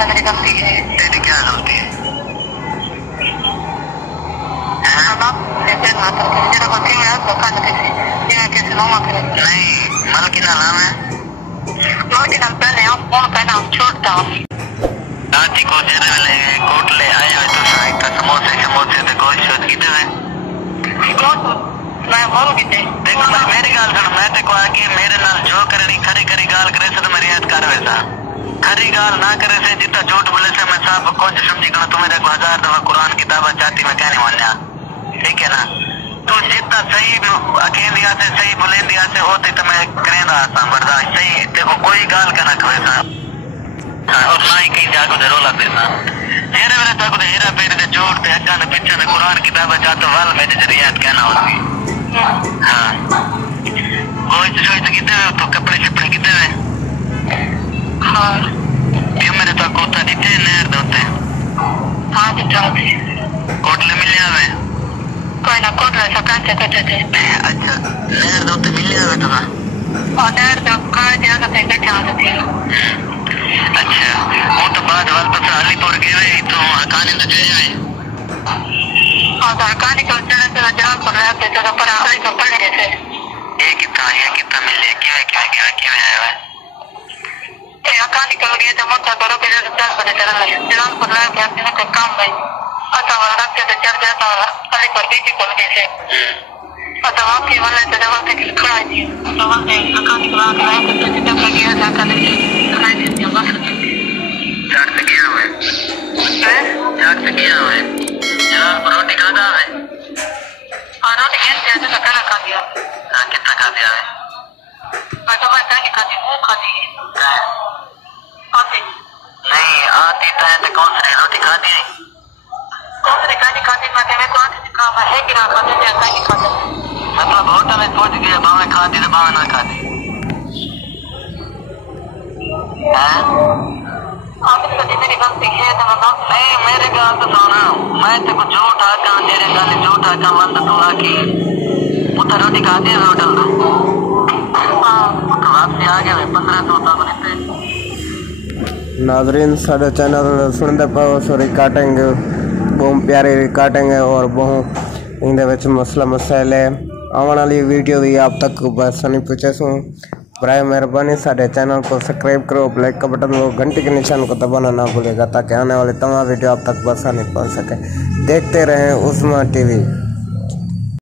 मेरी गलती है। तेरी क्या गलती है? नहीं मलकी ना नाम है पहले हम फोन करना हम छोड़ता राती को जेल वाले कोट ले आए हुए तो साइड समोसे समोसे तो गोश्त शोध की दे मैं बोलूंगी देखो मेरी गाल सुन मैं ते को आके मेरे नाल जो करनी खरी खरी गाल करे से तो मेरी याद कर वैसा खरी गाल ना करे से जितना झूठ बोले से मैं सब कुछ समझी गया तू मेरे को 1000 दफा कुरान किताब चाहती मैं कहने मानया ठीक है ना तू जितना सही अकेलिया से सही बुलंदिया से होते तो मैं करेंदा था बर्दाश्त सही देखो कोई गाल का ना कहे और ना ही कहीं जागो दे रोला देना हेरे मेरे तक दे हेरा पेड़ दे झूठ ते अग्गा ने पीछे ने कुरान किताब चाहते वाल में जरियात कहना होती हां कोई तो कितने तो कपड़े छपड़े कितने हैं हां ये मेरे तो कोता दिते नहर दोते हां दिता कोटले मिल जावे कोई ना कोटले सकान से कहते थे अच्छा नहर दोते मिल जावे तो ना और नहर तो का जगह पे बैठा होते थे अच्छा वो तो बाद वाल पर साली पड़ गए तो अकानी तो चले जाए और अकानी को चले तो जहां पर रहते तो पर आगे तो पड़ गए थे ये कितना मिले क्या आया है ये अकानी को गए तो मोटा करो के चल पड़े चला जहां पर रह के अपने को काम भाई अच्छा वाला के तो चल जाता है साली पर भी को गए थे अच्छा आपके वाले तो जवाब के खड़ा है तो वहां पे अकानी को आके आया तो जब तक गया जाकर चाट से गया हुआ है जनाब रोटी खाता है और रोटी कैसे तो खाना खा दिया हाँ कितना खा दिया है मैं तो मैं नहीं खाती वो खाती है आती नहीं आती तो है तो कौन सी रोटी खाती है कौन सी खाती मैं कहने तो आती काम है कि ना खाते या नहीं खाते मतलब होटल में पहुंच गया बावे खाती तो बावे ना खाती मेरी गलती है तो नहीं मेरे गाल तो सोना मैं तो कुछ झूठ आका तेरे गाल झूठ आका बंद तू आकी पुत्र रोटी खा दिया होटल तो वापसी आ गया 1500 तक लेते नाजरीन साढ़े चैनल सुनते पाओ सो रिकॉर्डिंग बहुत प्यारी रिकॉर्डिंग है और बहुत इनके विच मसला मसाइल है आने वाली वीडियो भी आप तक बस नहीं पूछे सो बराए मेहरबानी साढ़े चैनल को सब्सक्राइब करो ब्लैक का बटन को घंटी के निशान को दबाना ना भूलेगा ताकि आने वाले तमाम वीडियो आप तक बस नहीं पहुंच सके देखते रहें उस्मा टीवी।